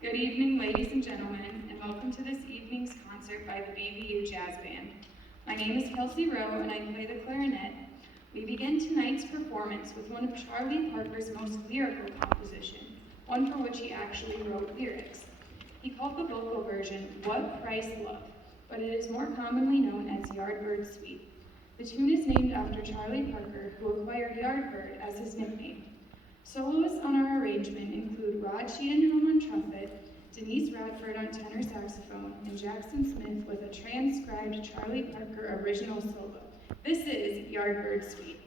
Good evening, ladies and gentlemen, and welcome to this evening's concert by the BVU Jazz Band. My name is Kelsey Rowe, and I play the clarinet. We begin tonight's performance with one of Charlie Parker's most lyrical compositions, one for which he actually wrote lyrics. He called the vocal version "What Price Love," but it is more commonly known as Yardbird Suite. The tune is named after Charlie Parker, who acquired Yardbird as his nickname. Soloists on our arrangement include Rod Cheatham on trumpet, Denise Radford on tenor saxophone, and Jackson Smith with a transcribed Charlie Parker original solo. This is Yardbird Suite.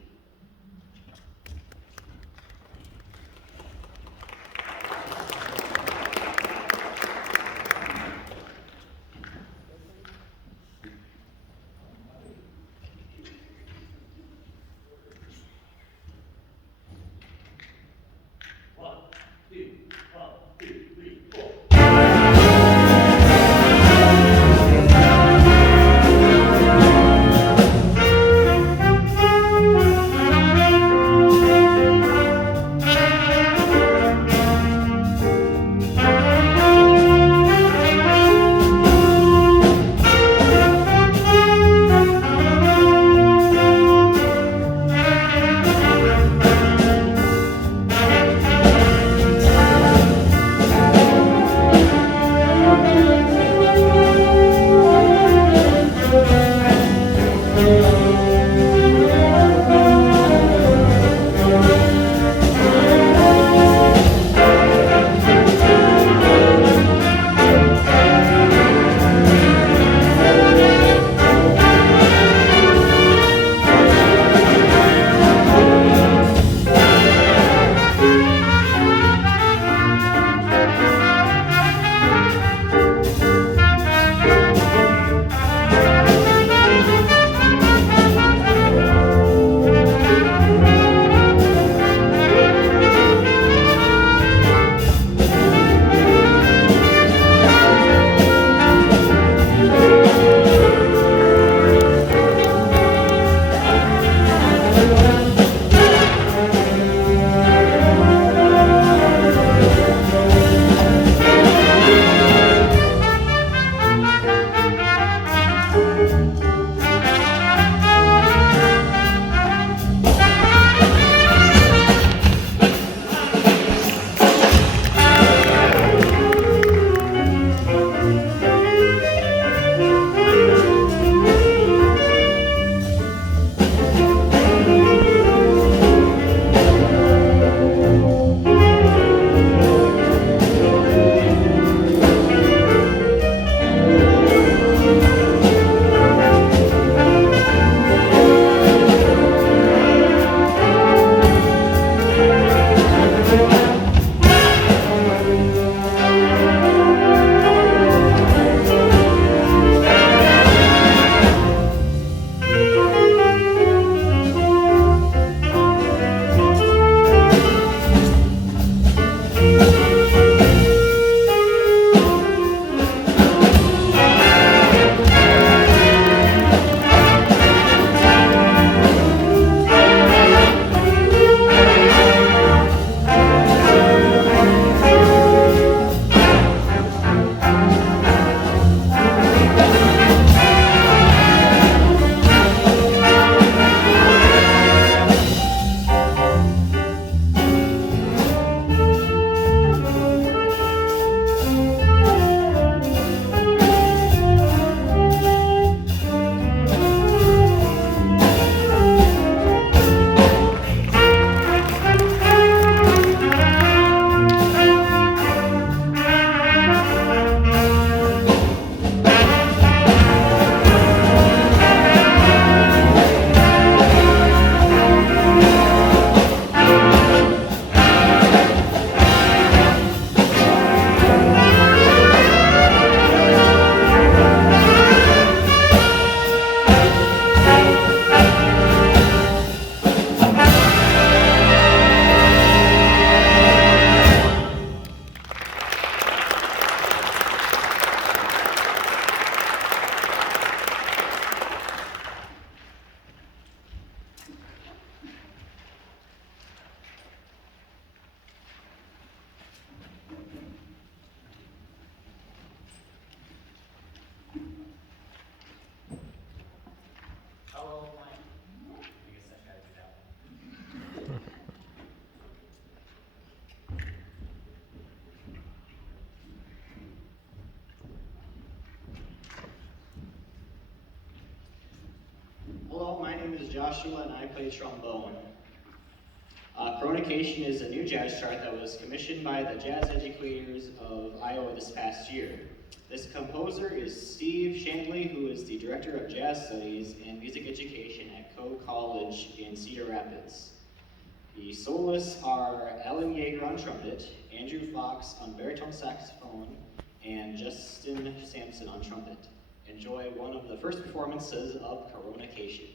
name is Joshua and I play trombone. Coronation is a new jazz chart that was commissioned by the Jazz Educators of Iowa this past year. This composer is Steve Shandley, who is the Director of Jazz Studies and Music Education at Coe College in Cedar Rapids. The soloists are Ellen Yeager on trumpet, Andrew Fox on baritone saxophone, and Justin Sampson on trumpet. Enjoy one of the first performances of Coronation.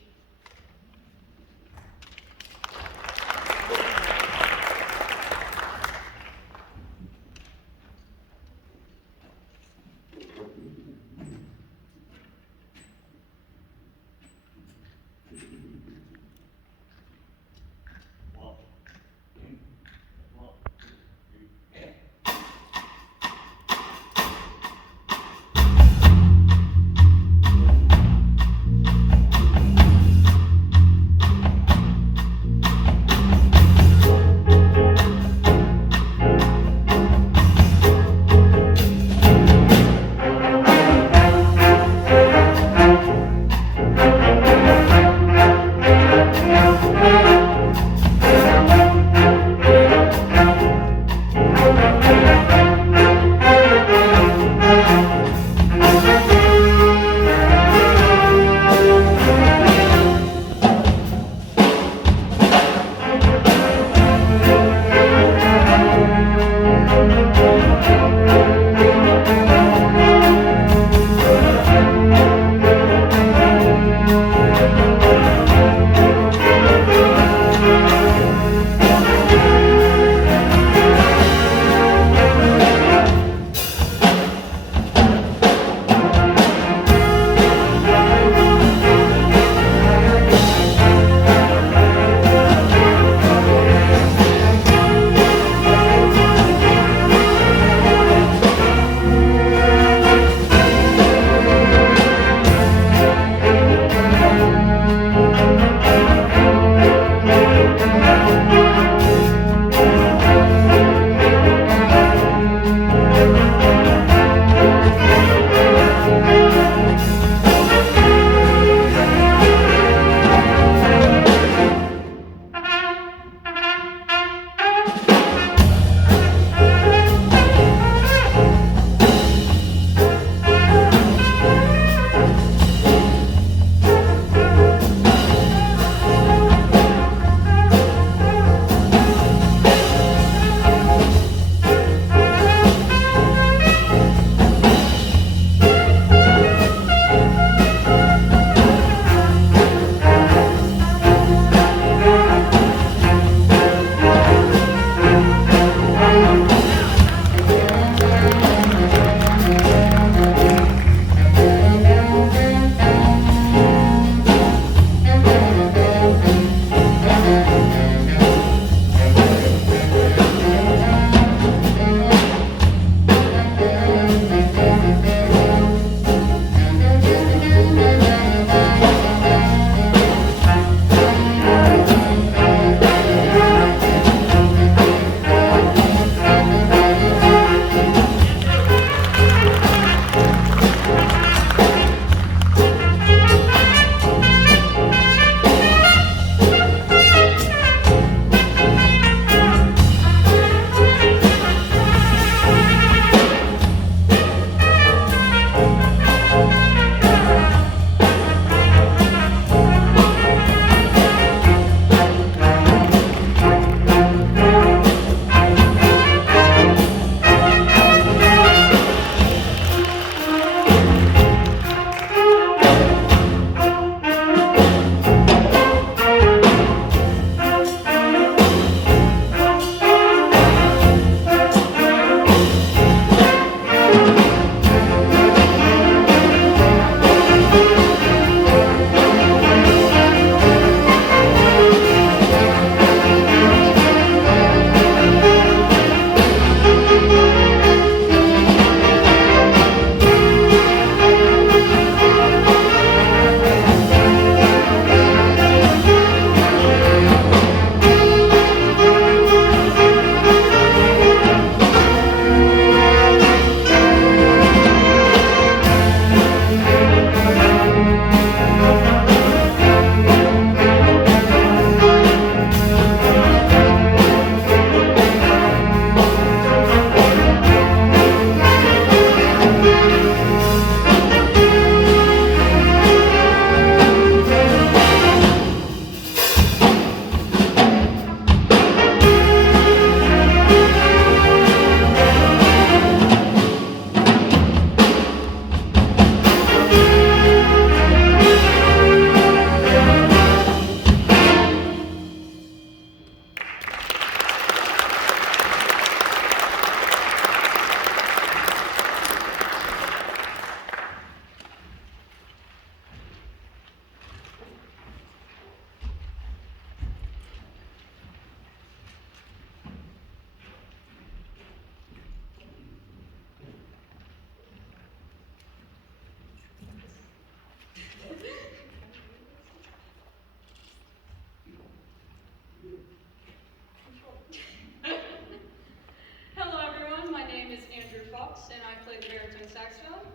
saxophone.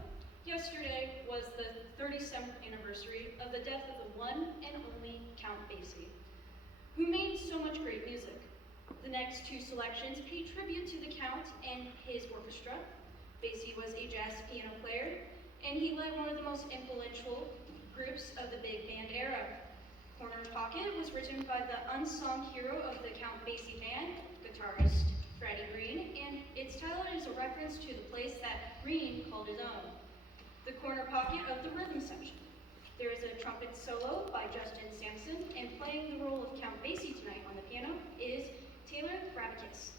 Yesterday was the 37th anniversary of the death of the one and only Count Basie, who made so much great music. The next two selections pay tribute to the Count and his orchestra. Basie was a jazz piano player, and he led one of the most influential groups of the big band era. Corner Pocket was written by the unsung hero of the Count Basie band, guitarist Freddie Green, and its title is a reference to the place that Green called his own, the corner pocket of the rhythm section. There is a trumpet solo by Justin Sampson, and playing the role of Count Basie tonight on the piano is Taylor Frabicus.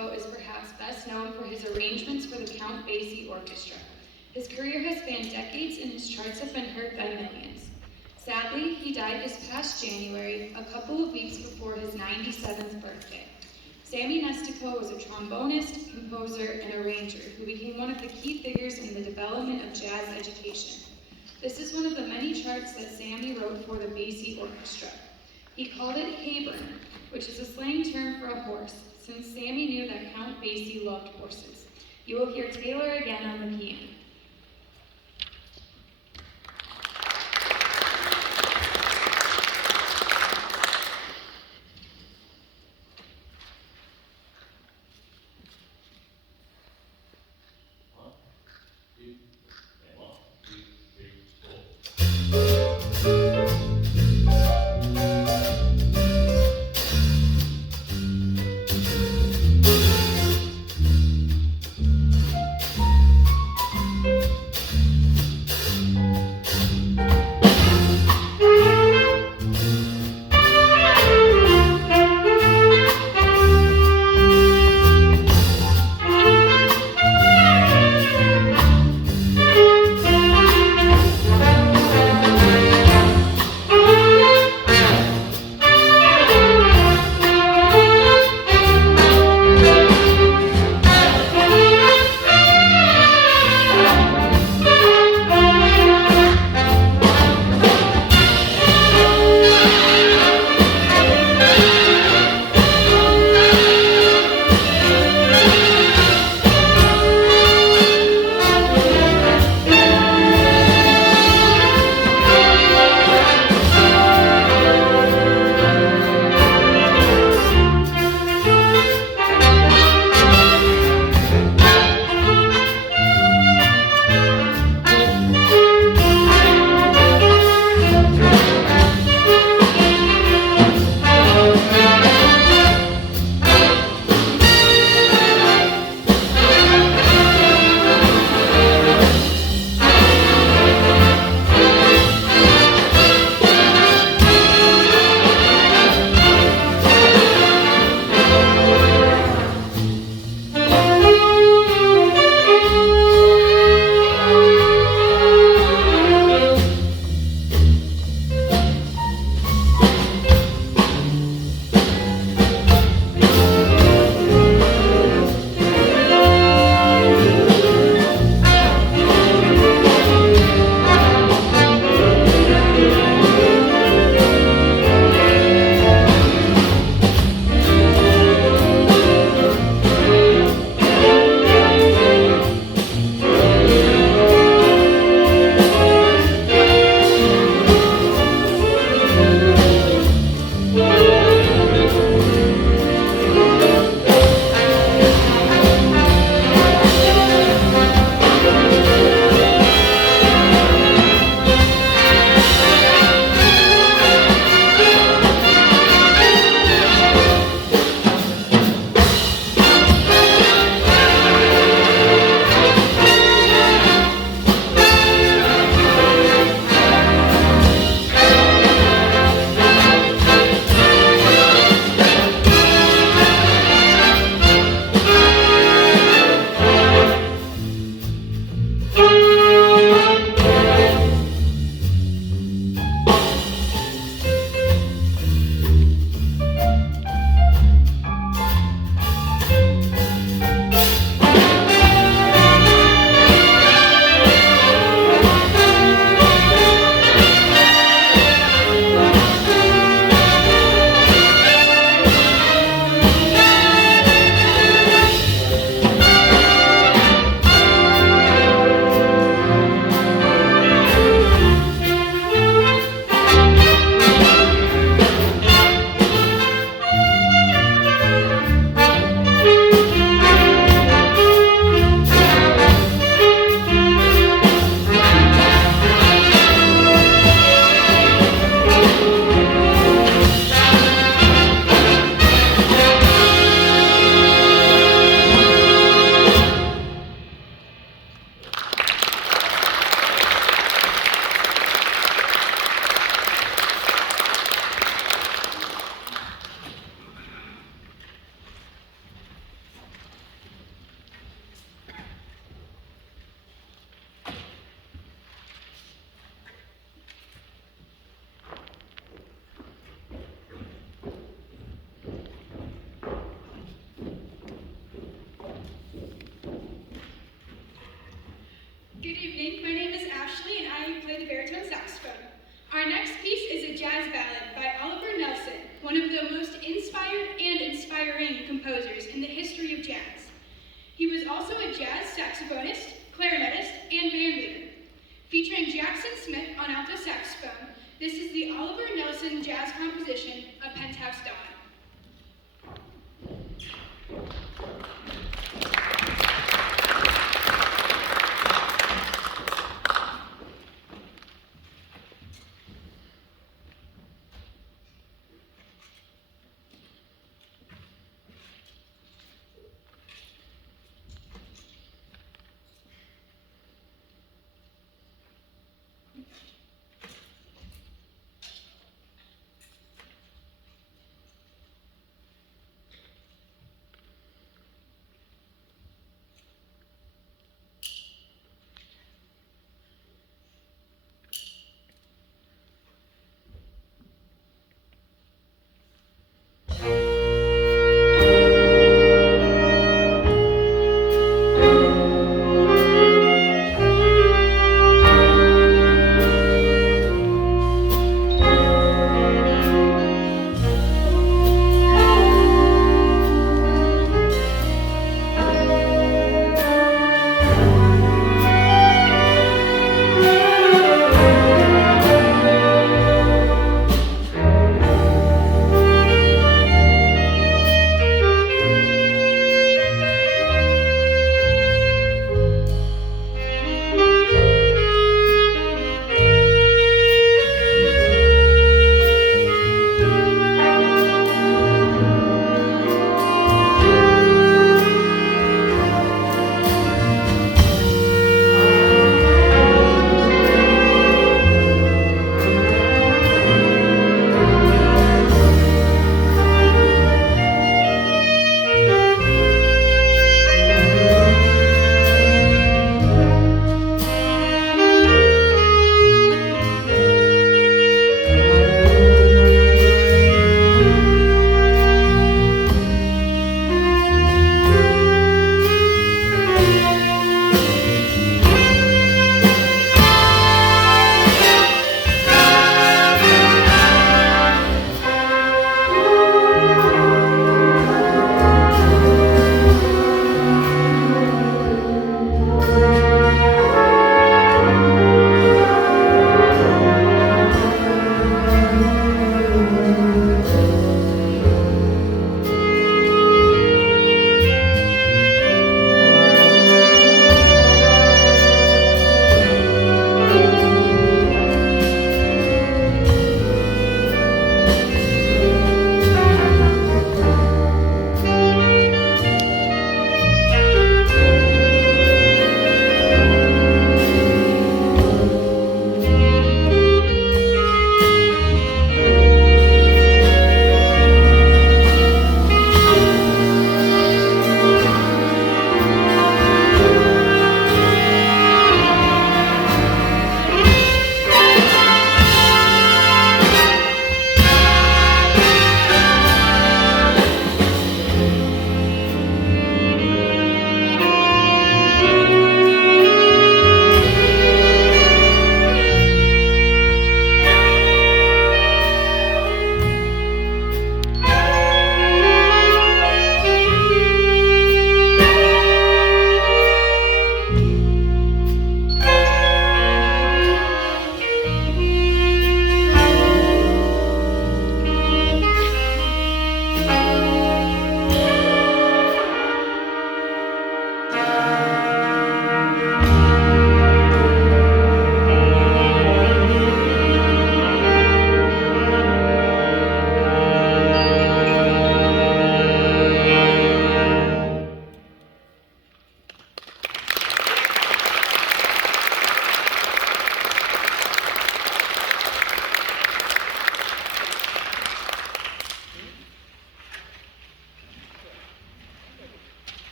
Nestico is perhaps best known for his arrangements for the Count Basie Orchestra. His career has spanned decades and his charts have been heard by millions. Sadly, he died this past January, a couple of weeks before his 97th birthday. Sammy Nestico was a trombonist, composer, and arranger who became one of the key figures in the development of jazz education. This is one of the many charts that Sammy wrote for the Basie Orchestra. He called it Hayburn, which is a slang term for a horse, since Sammy knew that Count Basie loved horses. You will hear Taylor again on the piano. evening. My name is Ashley and I play the baritone saxophone. Our next piece is a jazz ballad by Oliver Nelson, one of the most inspired and inspiring composers in the history of jazz. He was also a jazz saxophonist, clarinetist, and band leader. Featuring Jackson Smith on alto saxophone, this is the Oliver Nelson jazz composition, A Penthouse Dawn.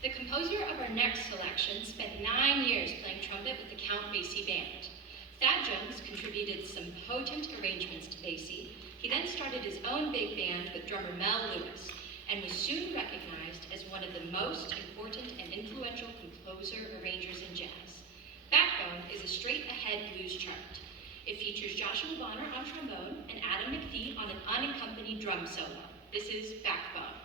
The composer of our next selection spent 9 years playing trumpet with the Count Basie Band. Thad Jones contributed some potent arrangements to Basie, He then started his own big band with drummer Mel Lewis, and was soon recognized as one of the most important and influential composer-arrangers in jazz. Backbone is a straight-ahead blues chart. It features Joshua Bonner on trombone and Adam McPhee on an unaccompanied drum solo. This is Backbone.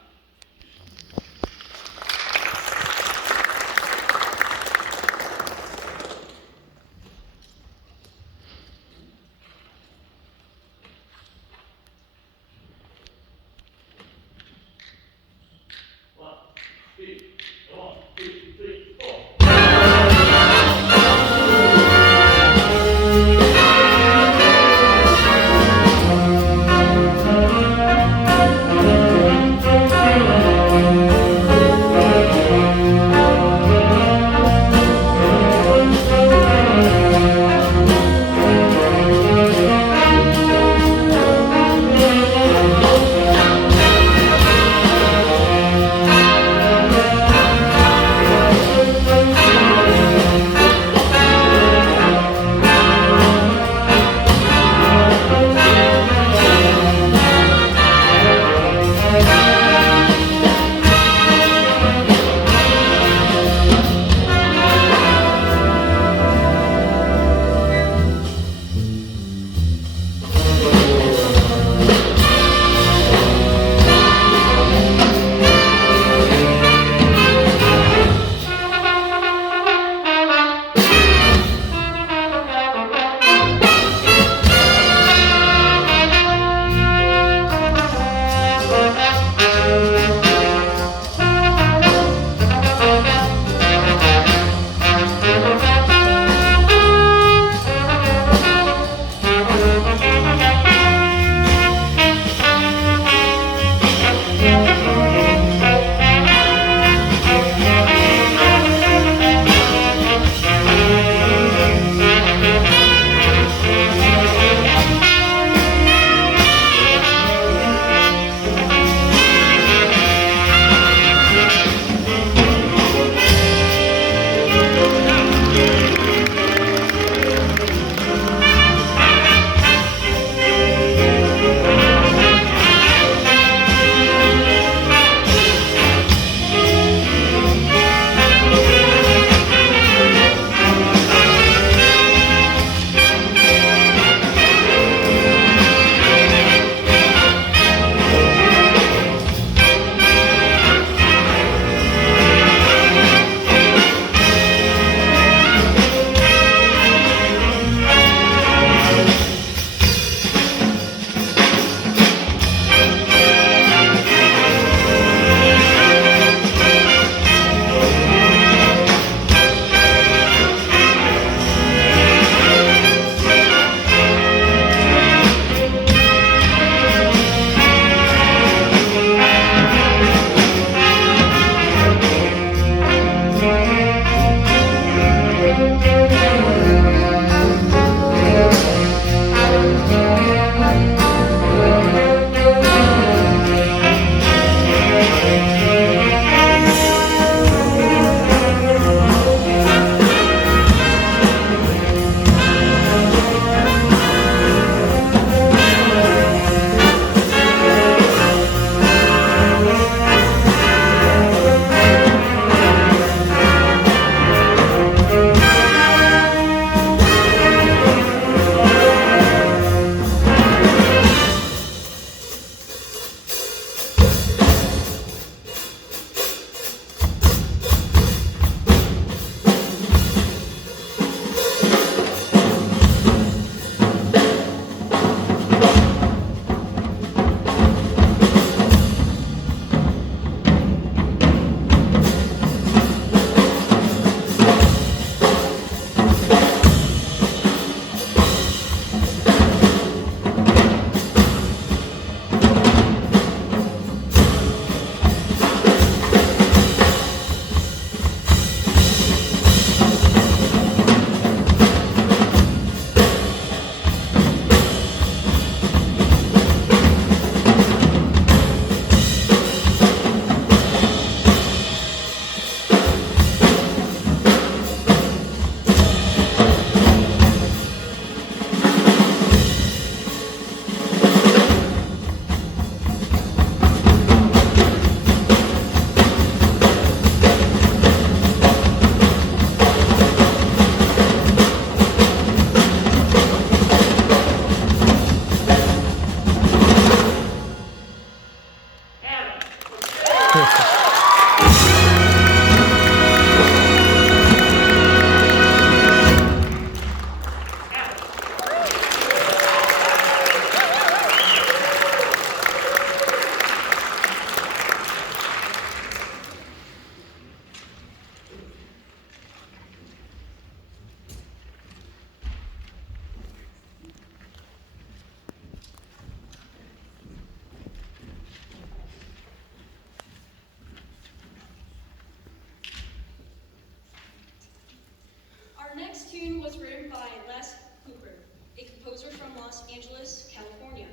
Our next tune was written by Les Cooper, a composer from Los Angeles, California.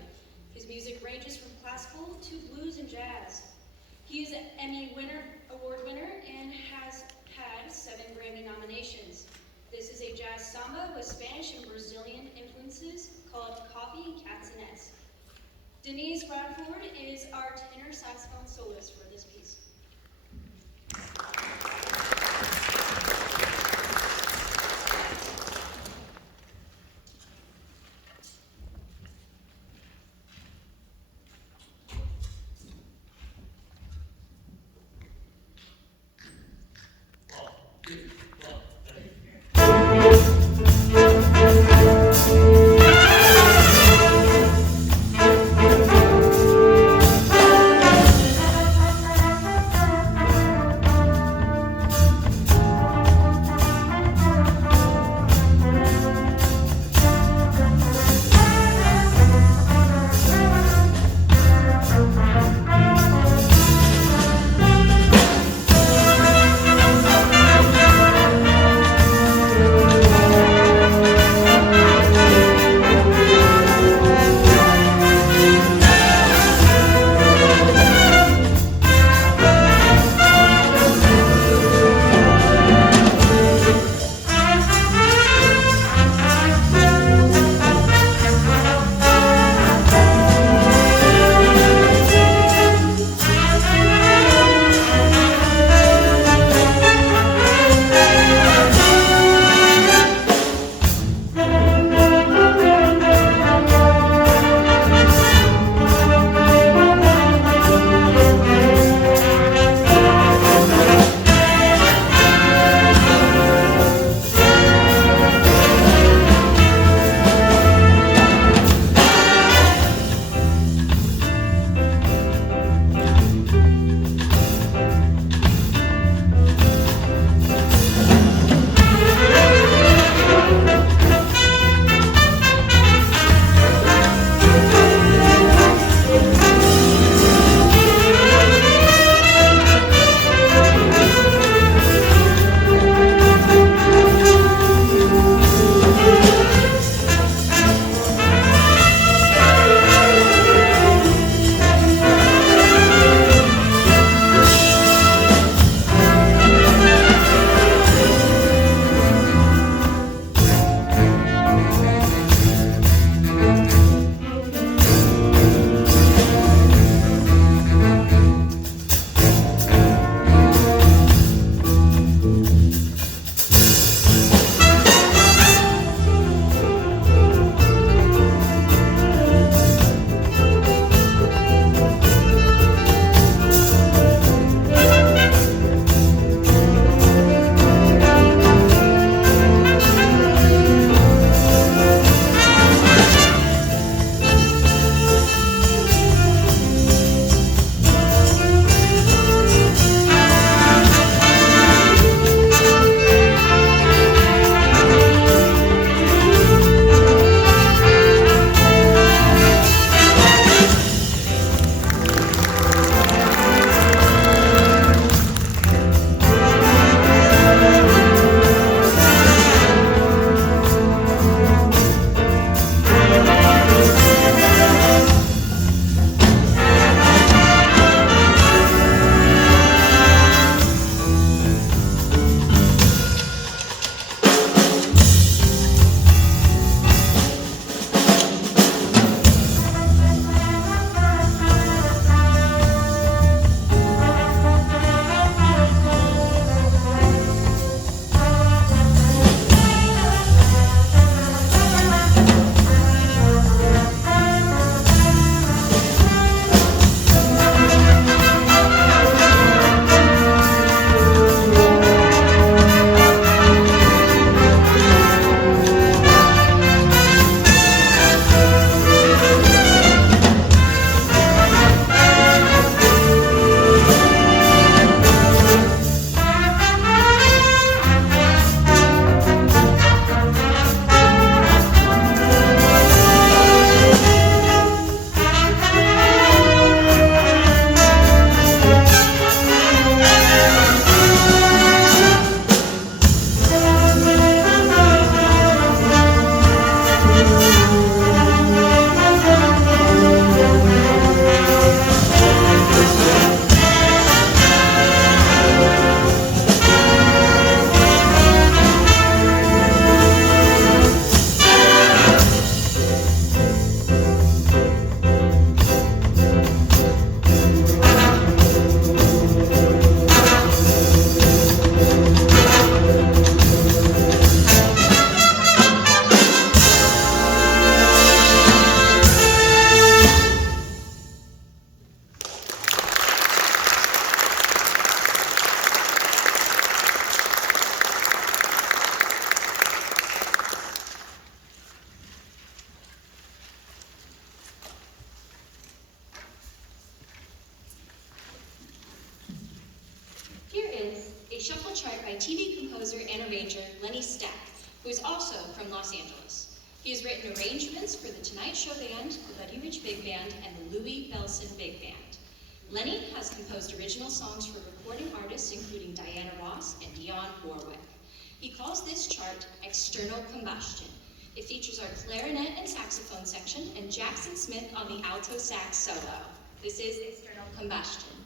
His music ranges from classical to blues and jazz. He is an Award winner and has had 7 Grammy nominations. This is a jazz samba with Spanish and Brazilian influences called Coffee, Cats, and S. Denise Bradford is our tenor saxophone soloist for this piece. Thank a shuffle chart by TV composer and arranger Lenny Stack, who is also from Los Angeles. He has written arrangements for the Tonight Show Band, the Buddy Rich Big Band, and the Louis Bellson Big Band. Lenny has composed original songs for recording artists including Diana Ross and Dionne Warwick. He calls this chart External Combustion. It features our clarinet and saxophone section and Jackson Smith on the alto sax solo. This is External Combustion.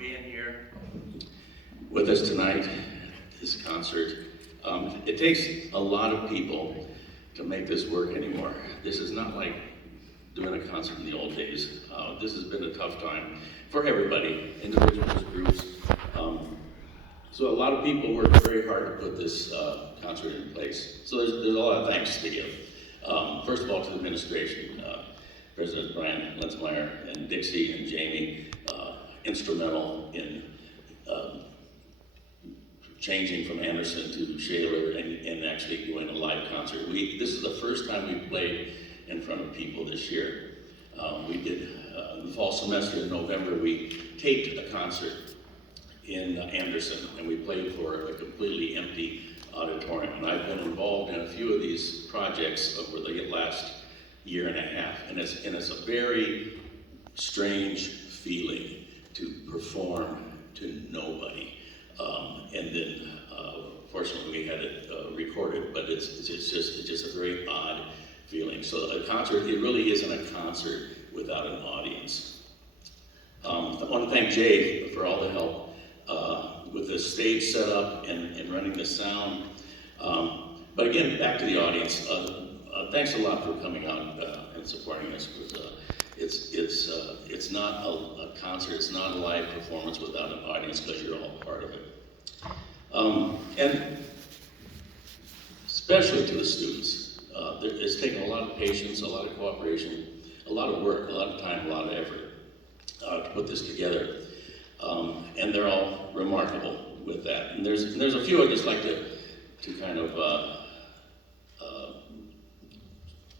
being here with us tonight at this concert. It takes a lot of people to make this work anymore. This is not like doing a concert in the old days. This has been a tough time for everybody, individuals, groups. So a lot of people worked very hard to put this concert in place. So there's a lot of thanks to give. First of all, to the administration, President Brian Lenzmeyer and Dixie and Jamie, instrumental in changing from Anderson to Shaler and actually doing a live concert. This is the first time we've played in front of people this year. We did, in the fall semester in November, we taped a concert in Anderson, and we played for a completely empty auditorium. And I've been involved in a few of these projects over the last year and a half, and it's a very strange feeling to perform to nobody. And then, fortunately, we had it recorded, but it's just a very odd feeling. So a concert, it really isn't a concert without an audience. I want to thank Jay for all the help with the stage setup and running the sound. But again, back to the audience. Thanks a lot for coming out and supporting us. It's not a concert, it's not a live performance without an audience, because you're all part of it. And especially to the students, it's taken a lot of patience, a lot of cooperation, a lot of work, a lot of time, a lot of effort to put this together. And they're all remarkable with that. And there's a few I'd just like to kind of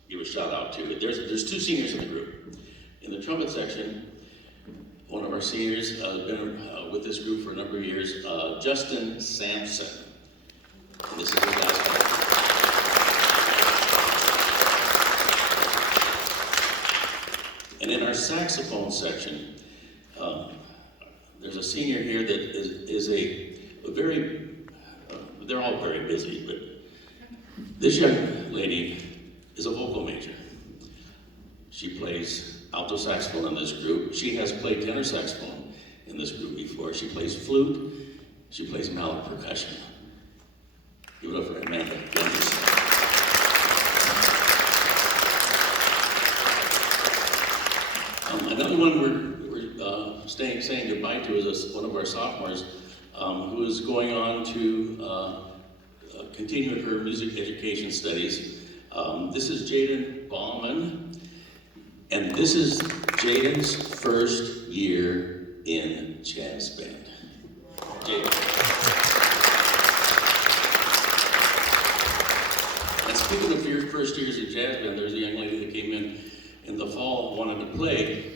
give a shout out to. There's two seniors in the group. In the trumpet section, one of our seniors has been with this group for a number of years, Justin Sampson. And this is his last one. And in our saxophone section, there's a senior here that is a very, they're all very busy, but this young lady is a vocal major. She plays alto saxophone in this group. She has played tenor saxophone in this group before. She plays flute. She plays mallet percussion. Give it up for Amanda. Another one we're saying goodbye to is one of our sophomores who is going on to continue her music education studies. This is Jaden Bauman, and this is Jaden's first year in jazz band. Jaden. And speaking of your first years in jazz band, there's a young lady that came in the fall wanted to play.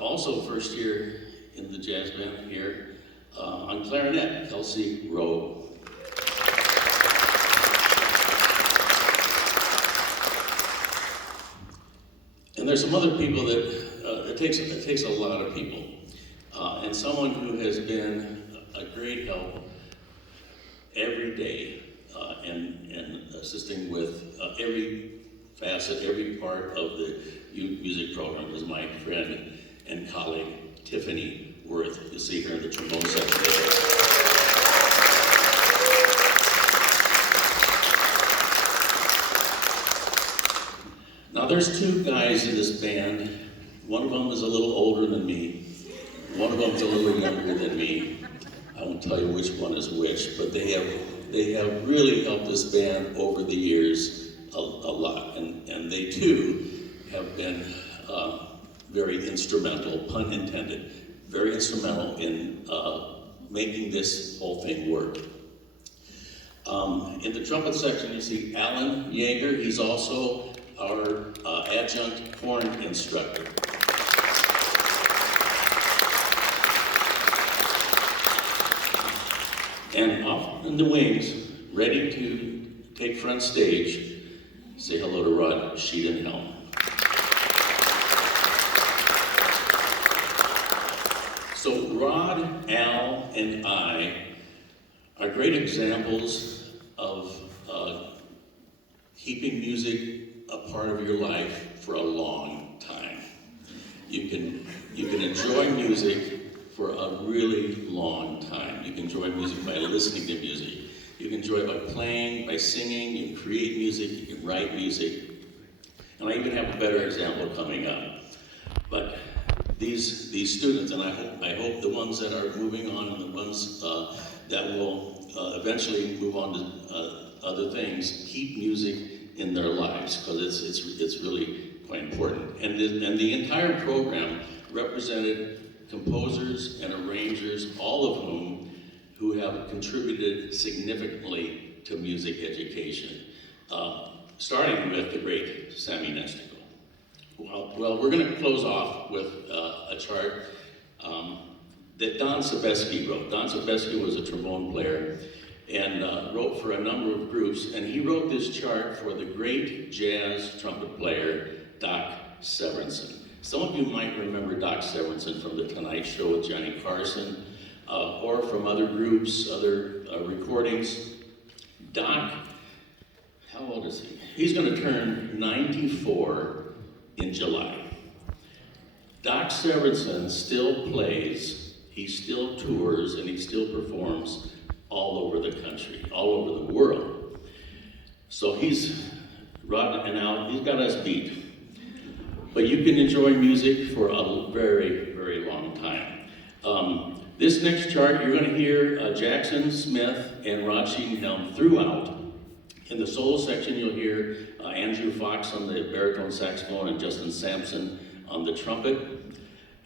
Also first year in the jazz band here on clarinet, Kelsey Rowe. And there's some other people that it takes a lot of people, and someone who has been a great help every day and assisting with every facet, every part of the music program is my friend and colleague Tiffany Worth. You'll see her in the trombone section. Now there's two guys in this band. One of them is a little older than me. One of them is a little younger than me. I won't tell you which one is which, but they have really helped this band over the years a lot. And they too have been very instrumental, pun intended, very instrumental in making this whole thing work. In the trumpet section, you see Alan Yeager. He's also our adjunct horn instructor. And off in the wings, ready to take front stage, say hello to Rod Sheedenhelm. So Rod, Al, and I are great examples of keeping music a part of your life for a long time. You can enjoy music for a really long time. You can enjoy music by listening to music. You can enjoy it by playing, by singing, you can create music, you can write music. And I even have a better example coming up. But these students, and I hope the ones that are moving on and the ones that will eventually move on to other things, keep music in their lives, because it's really quite important. And the entire program represented composers and arrangers, all of who have contributed significantly to music education, starting with the great Sammy Nestico. Well, we're going to close off with a chart that Don Sebesky wrote. Don Sebesky was a trombone player and wrote for a number of groups, and he wrote this chart for the great jazz trumpet player, Doc Severinsen. Some of you might remember Doc Severinsen from The Tonight Show with Johnny Carson, or from other groups, other recordings. Doc, how old is he? He's going to turn 94 in July. Doc Severinsen still plays, he still tours, and he still performs all over the country, all over the world. So he's rocking out, he's got us beat. But you can enjoy music for a very, very long time. This next chart, you're going to hear Jackson Smith and Rod Sheedenhelm throughout. In the solo section, you'll hear Andrew Fox on the baritone saxophone and Justin Sampson on the trumpet.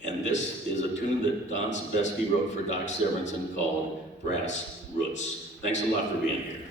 And this is a tune that Don Sebesky wrote for Doc Severinsen called Brass Roots. Thanks a lot for being here.